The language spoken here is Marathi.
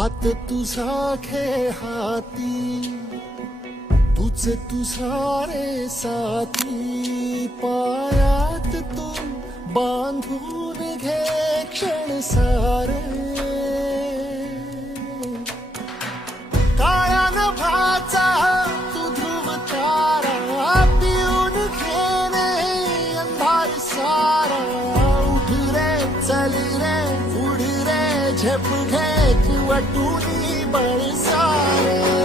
हात तुझा खे हाती, तुझ तुझारे साथी, पायात तू बांधून घे क्षण सारे, काळ्या नभाचा तू ध्रुव तारा, पिऊन घेणे अंधार सारा, उठ रे चल रे उड रे झेप घे, वटुनी बळ सारे.